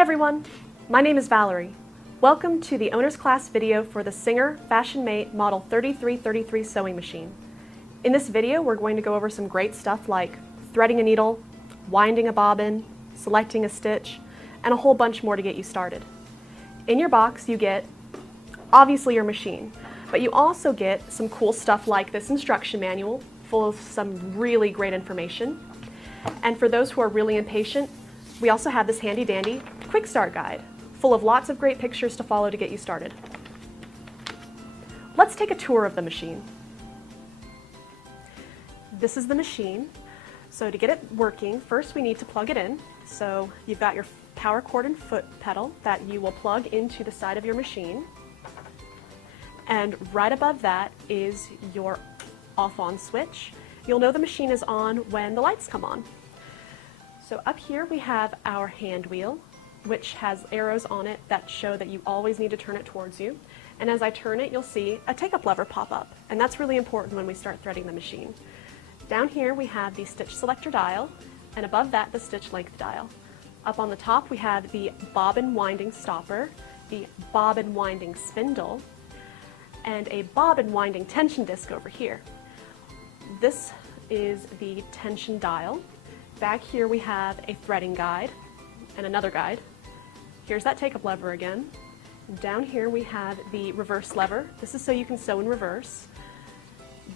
Hi everyone, my name is Valerie. Welcome to the owner's class video for the Singer Fashion Mate Model 3333 sewing machine. In this video we're going to go over some great stuff like threading a needle, winding a bobbin, selecting a stitch, and a whole bunch more to get you started. In your box you get obviously your machine, but you also get some cool stuff like this instruction manual full of some really great information. And for those who are really impatient, we also have this handy dandy quick start guide full of lots of great pictures to follow to get you started. Let's take a tour of the machine. This is the machine. So to get it working, first we need to plug it in. So you've got your power cord and foot pedal that you will plug into the side of your machine. And right above that is your off-on switch. You'll know the machine is on when the lights come on. So up here we have our hand wheel, which has arrows on it that show that you always need to turn it towards you. And as I turn it, you'll see a take-up lever pop up, and that's really important when we start threading the machine. Down here we have the stitch selector dial, and above that the stitch length dial. Up on the top we have the bobbin winding stopper, the bobbin winding spindle, and a bobbin winding tension disc over here. This is the tension dial. Back here we have a threading guide and another guide. Here's that take-up lever again. And down here we have the reverse lever. This is so you can sew in reverse.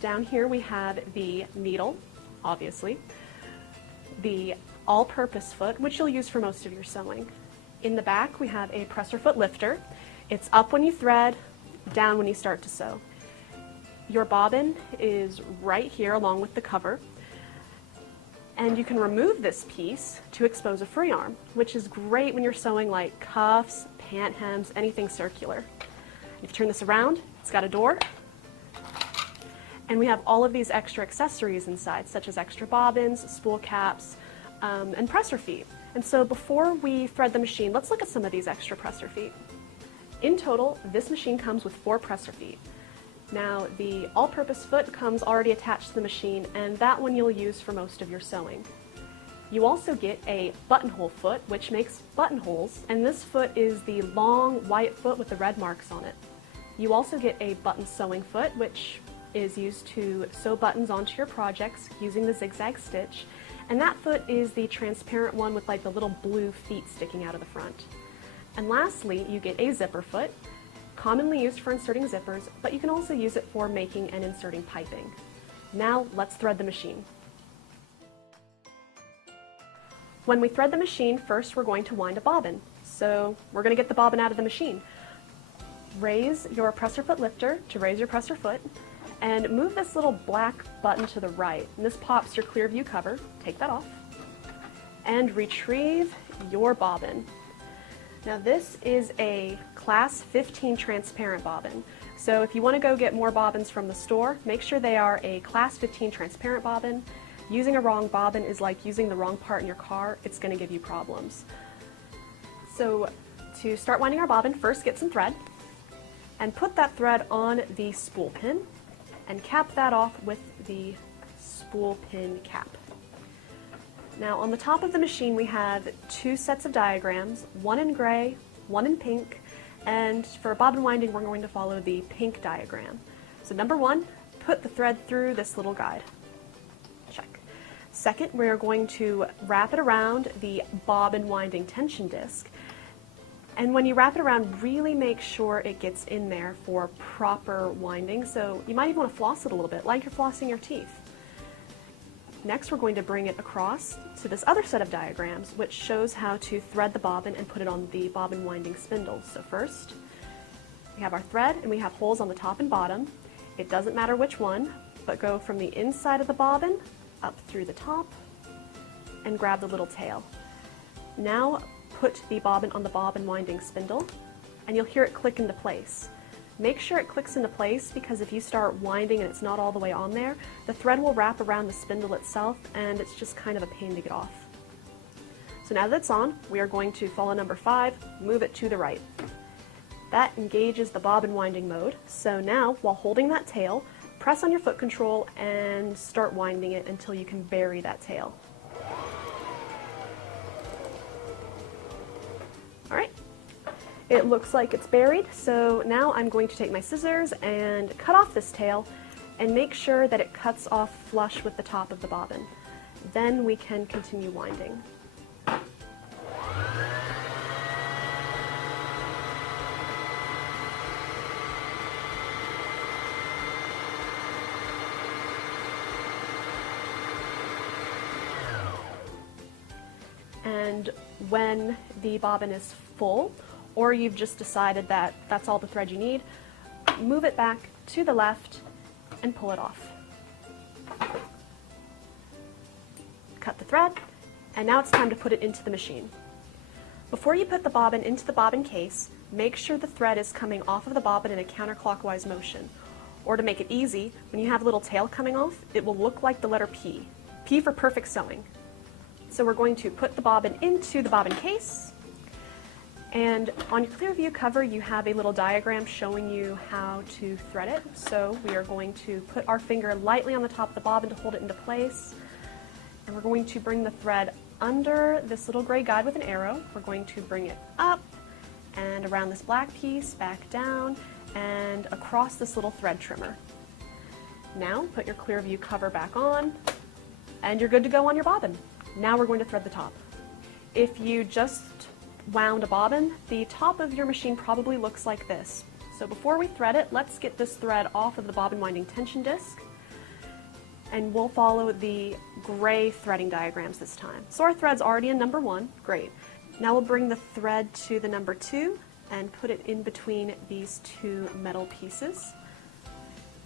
Down here we have the needle, obviously. The all-purpose foot, which you'll use for most of your sewing. In the back we have a presser foot lifter. It's up when you thread, down when you start to sew. Your bobbin is right here along with the cover. And you can remove this piece to expose a free arm, which is great when you're sewing like cuffs, pant hems, anything circular. If you turn this around, it's got a door. And we have all of these extra accessories inside, such as extra bobbins, spool caps, and presser feet. And so before we thread the machine, let's look at some of these extra presser feet. In total, this machine comes with 4 presser feet. Now, the all-purpose foot comes already attached to the machine, and that one you'll use for most of your sewing. You also get a buttonhole foot, which makes buttonholes, and this foot is the long white foot with the red marks on it. You also get a button sewing foot, which is used to sew buttons onto your projects using the zigzag stitch, and that foot is the transparent one with like the little blue feet sticking out of the front. And lastly, you get a zipper foot, commonly used for inserting zippers, but you can also use it for making and inserting piping. Now let's thread the machine. When we thread the machine, first we're going to wind a bobbin. So we're going to get the bobbin out of the machine. Raise your presser foot lifter to raise your presser foot, and move this little black button to the right. And this pops your clear view cover. Take that off. And retrieve your bobbin. Now this is a class 15 transparent bobbin. So if you want to go get more bobbins from the store, make sure they are a class 15 transparent bobbin. Using a wrong bobbin is like using the wrong part in your car. It's going to give you problems. So to start winding our bobbin, first get some thread and put that thread on the spool pin and cap that off with the spool pin cap. Now on the top of the machine we have 2 sets of diagrams, one in gray, one in pink, and for bobbin winding we're going to follow the pink diagram. So number 1, put the thread through this little guide. Check. Second, we're going to wrap it around the bobbin winding tension disc. And when you wrap it around, really make sure it gets in there for proper winding. So you might even want to floss it a little bit, like you're flossing your teeth. Next, we're going to bring it across to this other set of diagrams, which shows how to thread the bobbin and put it on the bobbin winding spindle. So first, we have our thread and we have holes on the top and bottom. It doesn't matter which one, but go from the inside of the bobbin up through the top and grab the little tail. Now put the bobbin on the bobbin winding spindle and you'll hear it click into place. Make sure it clicks into place because if you start winding and it's not all the way on there, the thread will wrap around the spindle itself and it's just kind of a pain to get off. So now that it's on, we are going to follow number 5, move it to the right. That engages the bobbin winding mode. So now, while holding that tail, press on your foot control and start winding it until you can bury that tail. It looks like it's buried, so now I'm going to take my scissors and cut off this tail and make sure that it cuts off flush with the top of the bobbin. Then we can continue winding. And when the bobbin is full, or you've just decided that that's all the thread you need, move it back to the left and pull it off. Cut the thread, and now it's time to put it into the machine. Before you put the bobbin into the bobbin case, make sure the thread is coming off of the bobbin in a counterclockwise motion. Or to make it easy, when you have a little tail coming off, it will look like the letter P. P for perfect sewing. So we're going to put the bobbin into the bobbin case, and on your clear view cover you have a little diagram showing you how to thread it. So we are going to put our finger lightly on the top of the bobbin to hold it into place, and we're going to bring the thread under this little gray guide with an arrow. We're going to bring it up and around this black piece, back down, and across this little thread trimmer. Now put your clear view cover back on, and you're good to go on your bobbin. Now we're going to thread the top. If you just wound a bobbin, the top of your machine probably looks like this. So before we thread it, let's get this thread off of the bobbin winding tension disc, and we'll follow the gray threading diagrams this time. So our thread's already in number 1, great. Now we'll bring the thread to the number 2 and put it in between these 2 metal pieces.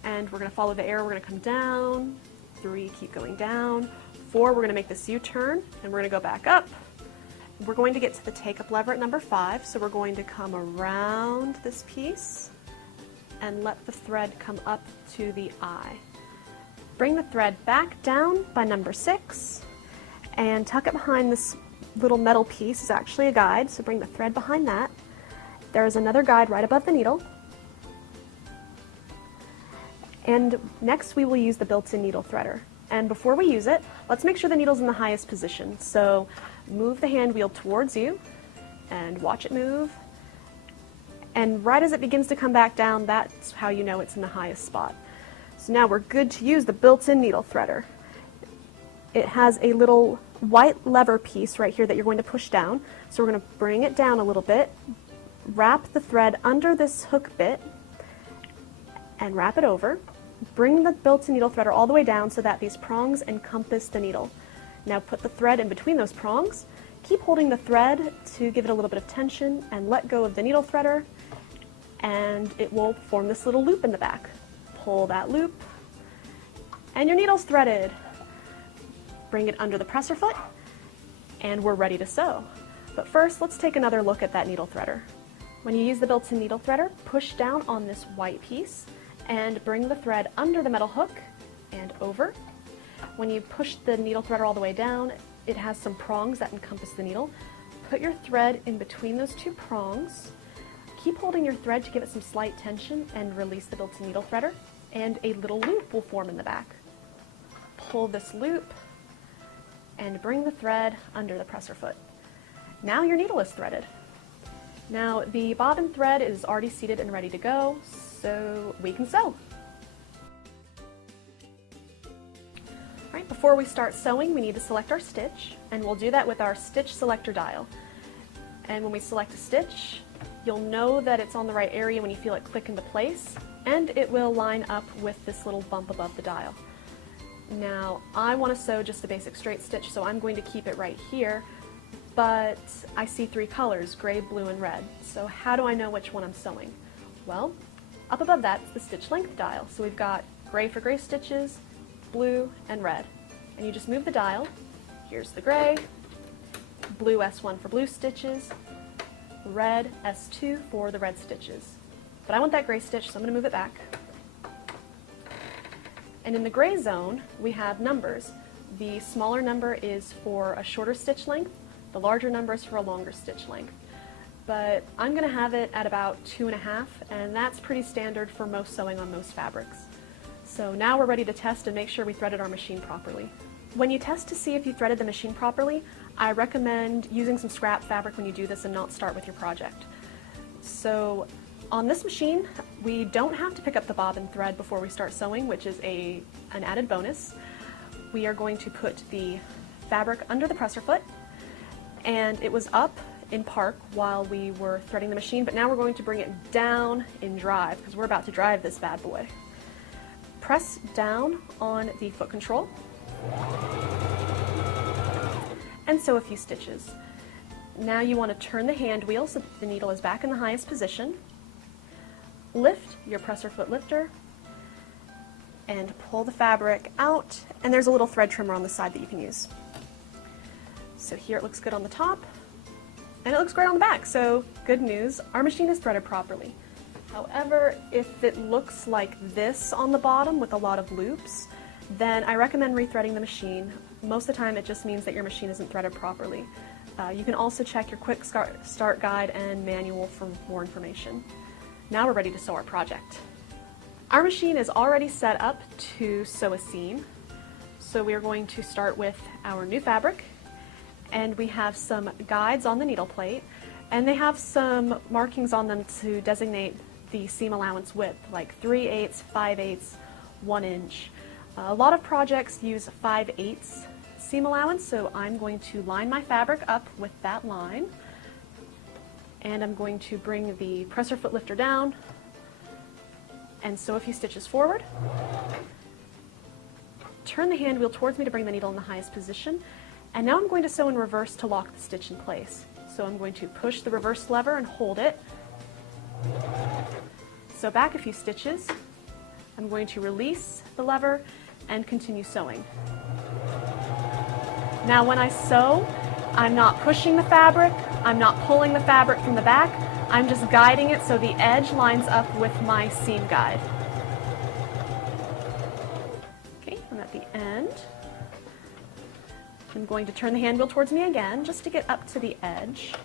And we're going to follow the arrow, we're going to come down, 3, keep going down, 4, we're going to make this U-turn, and we're going to go back up. We're going to get to the take-up lever at number 5, so we're going to come around this piece and let the thread come up to the eye. Bring the thread back down by number 6 and tuck it behind this little metal piece. It's actually a guide, so bring the thread behind that. There is another guide right above the needle. And next we will use the built-in needle threader. And before we use it, let's make sure the needle's in the highest position. So move the hand wheel towards you and watch it move. And right as it begins to come back down, that's how you know it's in the highest spot. So now we're good to use the built-in needle threader. It has a little white lever piece right here that you're going to push down. So we're going to bring it down a little bit, wrap the thread under this hook bit, and wrap it over. Bring the built-in needle threader all the way down so that these prongs encompass the needle. Now put the thread in between those prongs. Keep holding the thread to give it a little bit of tension, and let go of the needle threader, and it will form this little loop in the back. Pull that loop, and your needle's threaded. Bring it under the presser foot, and we're ready to sew. But first, let's take another look at that needle threader. When you use the built-in needle threader, push down on this white piece and bring the thread under the metal hook and over. When you push the needle threader all the way down, it has some prongs that encompass the needle. Put your thread in between those 2 prongs. Keep holding your thread to give it some slight tension and release the built-in needle threader, and a little loop will form in the back. Pull this loop and bring the thread under the presser foot. Now your needle is threaded. Now the bobbin thread is already seated and ready to go, so we can sew. Right, before we start sewing, we need to select our stitch, and we'll do that with our stitch selector dial. And when we select a stitch, you'll know that it's on the right area when you feel it click into place, and it will line up with this little bump above the dial. Now, I want to sew just a basic straight stitch, so I'm going to keep it right here, but I see 3 colors, gray, blue, and red. So how do I know which one I'm sewing? Well, up above that is the stitch length dial. So we've got gray for gray stitches, blue, and red. And you just move the dial. Here's the gray, blue S1 for blue stitches, red S2 for the red stitches. But I want that gray stitch, so I'm going to move it back. And in the gray zone, we have numbers. The smaller number is for a shorter stitch length, the larger number is for a longer stitch length. But I'm going to have it at about 2.5, and that's pretty standard for most sewing on most fabrics. So now we're ready to test and make sure we threaded our machine properly. When you test to see if you threaded the machine properly, I recommend using some scrap fabric when you do this and not start with your project. So on this machine, we don't have to pick up the bobbin thread before we start sewing, which is an added bonus. We are going to put the fabric under the presser foot, and it was up in park while we were threading the machine, but now we're going to bring it down in drive because we're about to drive this bad boy. Press down on the foot control and sew a few stitches. Now you want to turn the hand wheel so that the needle is back in the highest position. Lift your presser foot lifter and pull the fabric out, and there's a little thread trimmer on the side that you can use. So here it looks good on the top, and it looks great on the back, so good news, our machine is threaded properly. However, if it looks like this on the bottom with a lot of loops, then I recommend rethreading the machine. Most of the time it just means that your machine isn't threaded properly. You can also check your quick start guide and manual for more information. Now we're ready to sew our project. Our machine is already set up to sew a seam, so we are going to start with our new fabric, and we have some guides on the needle plate, and they have some markings on them to designate the seam allowance width, like 3/8, 5/8, 1 inch. A lot of projects use 5/8 seam allowance, so I'm going to line my fabric up with that line, and I'm going to bring the presser foot lifter down and sew a few stitches forward. Turn the hand wheel towards me to bring the needle in the highest position, and now I'm going to sew in reverse to lock the stitch in place. So I'm going to push the reverse lever and hold it. Sew back a few stitches. I'm going to release the lever and continue sewing. Now when I sew, I'm not pushing the fabric, I'm not pulling the fabric from the back, I'm just guiding it so the edge lines up with my seam guide. Okay, I'm at the end. I'm going to turn the hand wheel towards me again just to get up to the edge.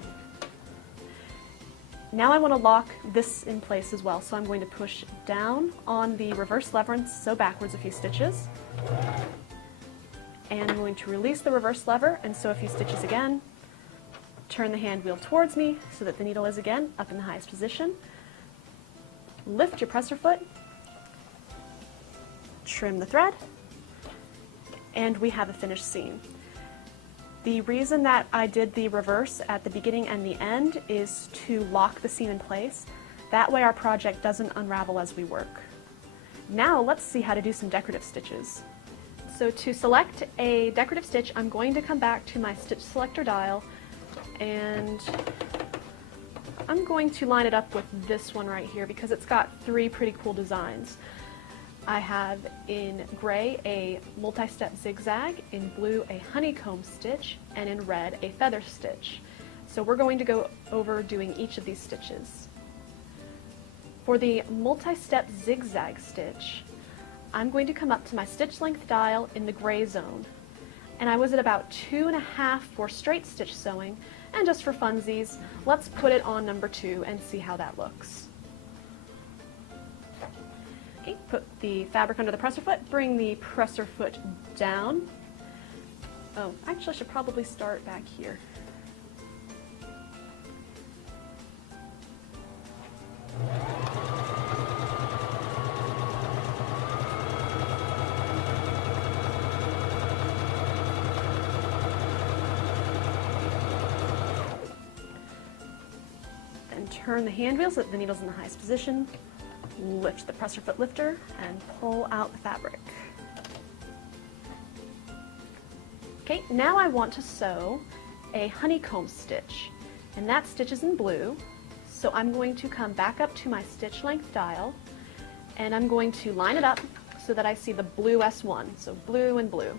Now I want to lock this in place as well, so I'm going to push down on the reverse lever and sew backwards a few stitches. And I'm going to release the reverse lever and sew a few stitches again. Turn the hand wheel towards me so that the needle is again up in the highest position. Lift your presser foot, trim the thread, and we have a finished seam. The reason that I did the reverse at the beginning and the end is to lock the seam in place. That way our project doesn't unravel as we work. Now let's see how to do some decorative stitches. So to select a decorative stitch, I'm going to come back to my stitch selector dial, and I'm going to line it up with this one right here because it's got 3 pretty cool designs. I have in gray a multi-step zigzag, in blue a honeycomb stitch, and in red a feather stitch. So we're going to go over doing each of these stitches. For the multi-step zigzag stitch, I'm going to come up to my stitch length dial in the gray zone. And I was at about 2.5 for straight stitch sewing, and just for funsies, let's put it on number 2 and see how that looks. Okay, put the fabric under the presser foot, bring the presser foot down. Oh, actually I should probably start back here. Then turn the hand wheel so that the needle's in the highest position. Lift the presser foot lifter and pull out the fabric. Okay, now I want to sew a honeycomb stitch, and that stitch is in blue. So I'm going to come back up to my stitch length dial, and I'm going to line it up so that I see the blue S1, so blue and blue.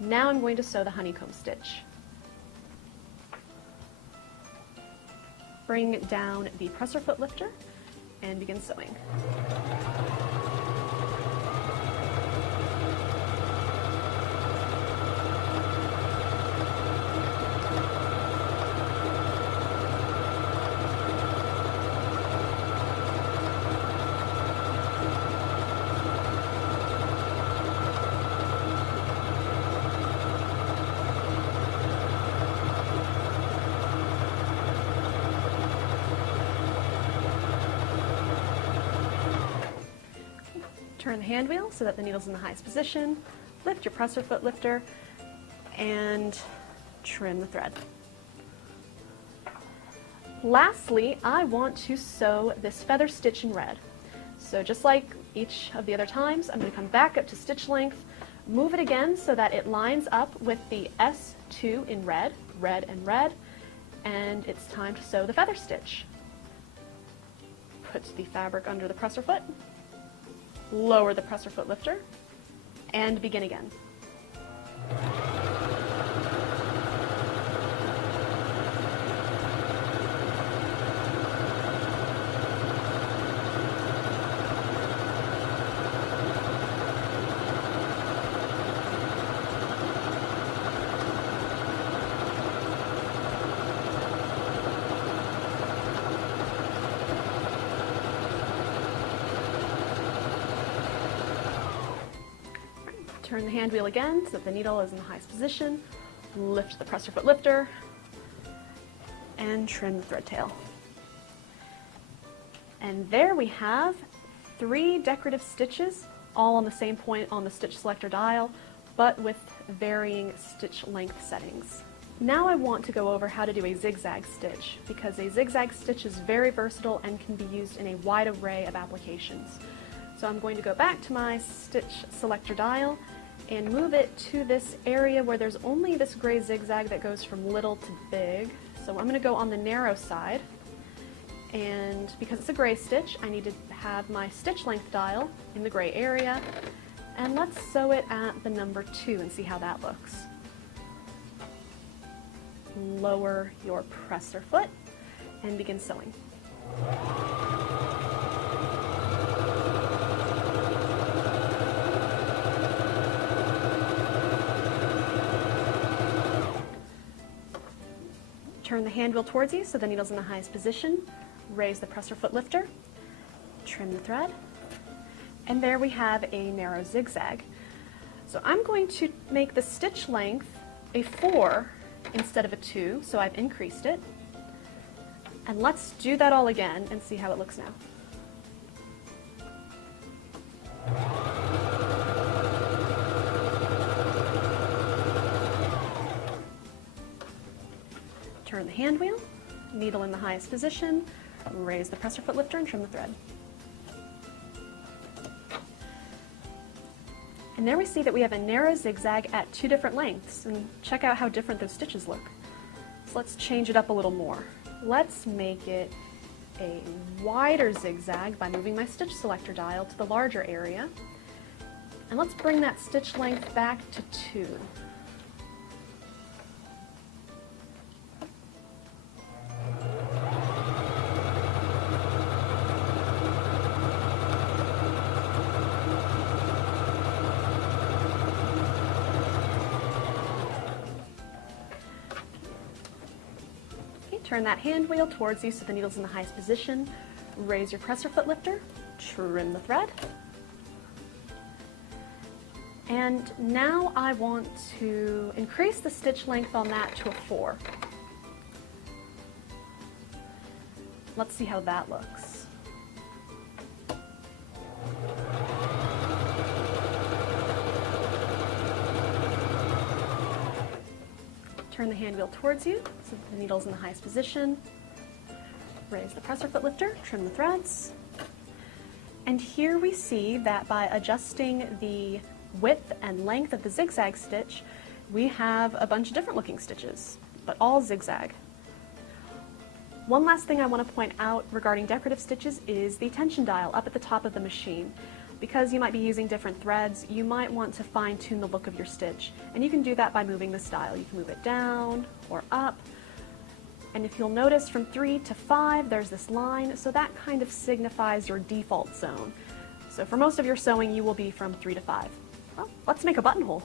Now I'm going to sew the honeycomb stitch. Bring down the presser foot lifter and begin sewing. Turn the hand wheel so that the needle's in the highest position, lift your presser foot lifter, and trim the thread. Lastly, I want to sew this feather stitch in red. So just like each of the other times, I'm going to come back up to stitch length, move it again so that it lines up with the S2 in red, red and red, and it's time to sew the feather stitch. Put the fabric under the presser foot, lower the presser foot lifter, and begin again. Turn the hand wheel again so that the needle is in the highest position, lift the presser foot lifter, and trim the thread tail. And there we have 3 decorative stitches, all on the same point on the stitch selector dial, but with varying stitch length settings. Now I want to go over how to do a zigzag stitch, because a zigzag stitch is very versatile and can be used in a wide array of applications. So I'm going to go back to my stitch selector dial and move it to this area where there's only this gray zigzag that goes from little to big. So I'm going to go on the narrow side, and because it's a gray stitch, I need to have my stitch length dial in the gray area, and let's sew it at the number 2 and see how that looks. Lower your presser foot and begin sewing. Turn the hand wheel towards you so the needle's in the highest position. Raise the presser foot lifter, trim the thread, and there we have a narrow zigzag. So I'm going to make the stitch length a 4 instead of a 2, so I've increased it. And let's do that all again and see how it looks now. Turn the hand wheel, needle in the highest position, raise the presser foot lifter and trim the thread. And there we see that we have a narrow zigzag at 2 different lengths, and check out how different those stitches look. So let's change it up a little more. Let's make it a wider zigzag by moving my stitch selector dial to the larger area, and let's bring that stitch length back to 2. Turn that hand wheel towards you so the needle's in the highest position. Raise your presser foot lifter, trim the thread. And now I want to increase the stitch length on that to a 4. Let's see how that looks. Turn the hand wheel towards you so that the needle's in the highest position. Raise the presser foot lifter, trim the threads. And here we see that by adjusting the width and length of the zigzag stitch, we have a bunch of different looking stitches, but all zigzag. One last thing I want to point out regarding decorative stitches is the tension dial up at the top of the machine. Because you might be using different threads, you might want to fine-tune the look of your stitch. And you can do that by moving this dial. You can move it down or up. And if you'll notice from 3 to 5, there's this line, so that kind of signifies your default zone. So for most of your sewing, you will be from 3 to 5. Well, let's make a buttonhole.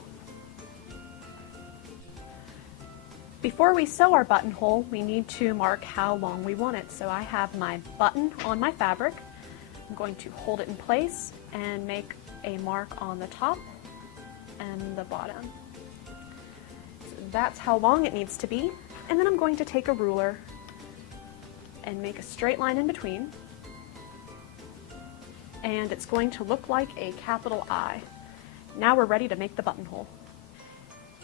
Before we sew our buttonhole, we need to mark how long we want it. So I have my button on my fabric. I'm going to hold it in place and make a mark on the top and the bottom. So that's how long it needs to be. And then I'm going to take a ruler and make a straight line in between. and it's going to look like a capital I. Now we're ready to make the buttonhole.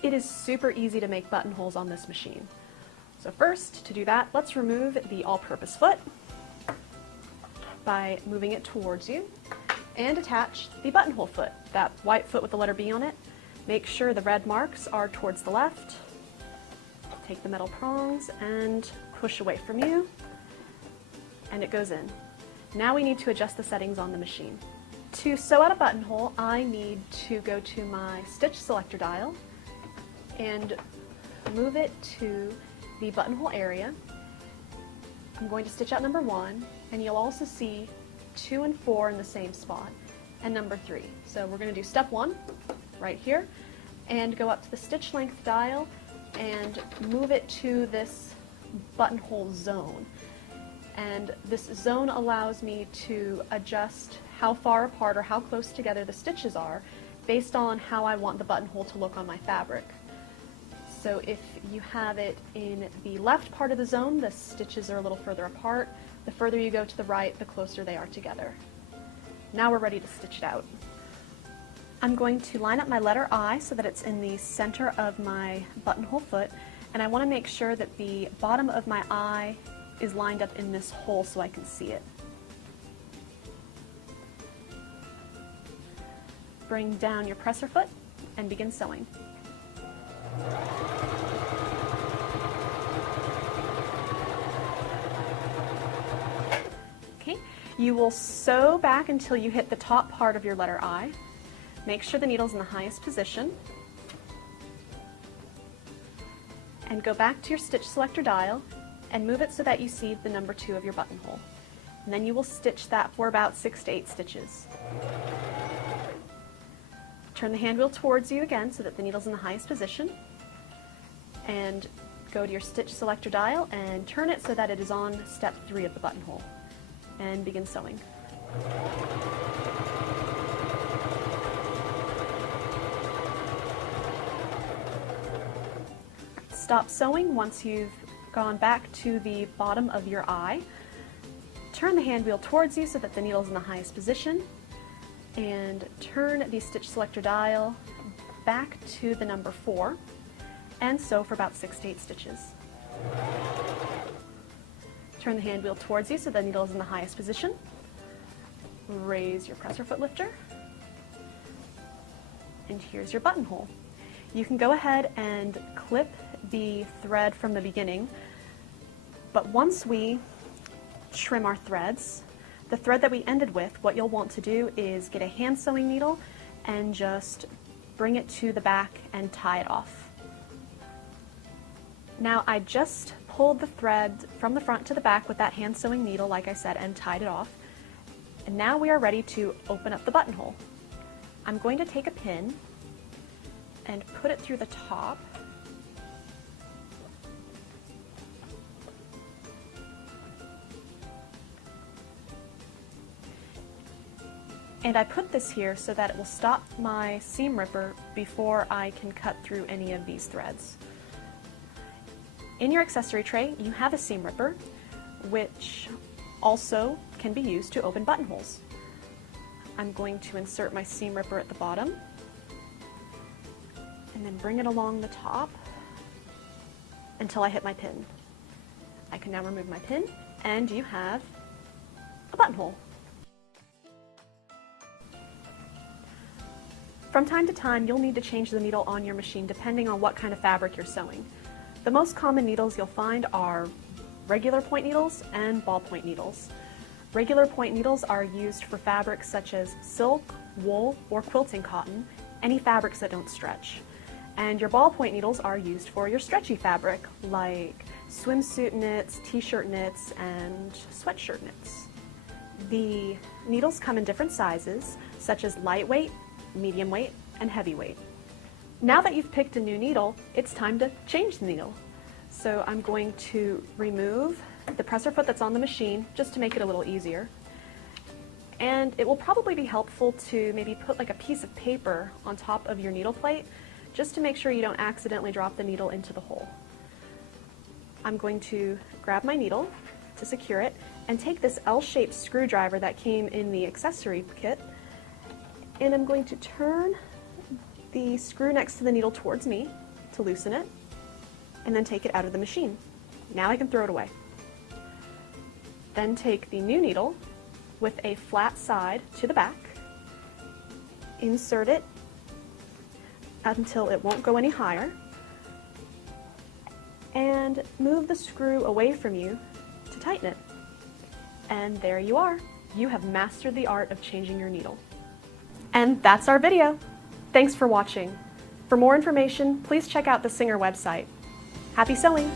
It is super easy to make buttonholes on this machine. So first, to do that, let's remove the all-purpose foot by moving it towards you, and attach the buttonhole foot, that white foot with the letter B on it. Make sure the red marks are towards the left. Take the metal prongs and push away from you, and it goes in. Now we need to adjust the settings on the machine. To sew out a buttonhole, I need to go to my stitch selector dial and move it to the buttonhole area. I'm going to stitch out number 1, and you'll also see 2 and 4 in the same spot, and number 3. So we're going to do step 1 right here, and go up to the stitch length dial and move it to this buttonhole zone. And this zone allows me to adjust how far apart or how close together the stitches are based on how I want the buttonhole to look on my fabric. So if you have it in the left part of the zone, the stitches are a little further apart. The further you go to the right, the closer they are together. Now we're ready to stitch it out. I'm going to line up my letter I so that it's in the center of my buttonhole foot, and I want to make sure that the bottom of my I is lined up in this hole so I can see it. Bring down your presser foot and begin sewing. Okay, you will sew back until you hit the top part of your letter I. Make sure the needle's in the highest position. And go back to your stitch selector dial and move it so that you see the number 2 of your buttonhole. And then you will stitch that for about 6 to 8 stitches. Turn the hand wheel towards you again so that the needle's in the highest position. And go to your stitch selector dial and turn it so that it is on step 3 of the buttonhole. And begin sewing. Stop sewing once you've gone back to the bottom of your I. Turn the hand wheel towards you so that the needle is in the highest position, and turn the stitch selector dial back to the number 4 and sew for about 6 to 8 stitches. Turn the hand wheel towards you so the needle is in the highest position. Raise your presser foot lifter, and here's your buttonhole. You can go ahead and clip the thread from the beginning, but once we trim our threads, the thread that we ended with, what you'll want to do is get a hand sewing needle and just bring it to the back and tie it off. Now I just pulled the thread from the front to the back with that hand sewing needle, like I said, and tied it off. And now we are ready to open up the buttonhole. I'm going to take a pin and put it through the top. And I put this here so that it will stop my seam ripper before I can cut through any of these threads. In your accessory tray, you have a seam ripper, which also can be used to open buttonholes. I'm going to insert my seam ripper at the bottom, and then bring it along the top until I hit my pin. I can now remove my pin, and you have a buttonhole. From time to time, you'll need to change the needle on your machine depending on what kind of fabric you're sewing. The most common needles you'll find are regular point needles and ballpoint needles. Regular point needles are used for fabrics such as silk, wool, or quilting cotton, any fabrics that don't stretch. And your ballpoint needles are used for your stretchy fabric, like swimsuit knits, t-shirt knits, and sweatshirt knits. The needles come in different sizes, such as lightweight, medium weight, and heavyweight. Now that you've picked a new needle, it's time to change the needle. So I'm going to remove the presser foot that's on the machine just to make it a little easier. And it will probably be helpful to maybe put like a piece of paper on top of your needle plate just to make sure you don't accidentally drop the needle into the hole. I'm going to grab my needle to secure it, and take this L-shaped screwdriver that came in the accessory kit, and I'm going to turn the screw next to the needle towards me to loosen it, and then take it out of the machine. Now I can throw it away. Then take the new needle with a flat side to the back, insert it until it won't go any higher, and move the screw away from you to tighten it. And there you are. You have mastered the art of changing your needle. And that's our video. Thanks for watching. For more information, please check out the Singer website. Happy sewing!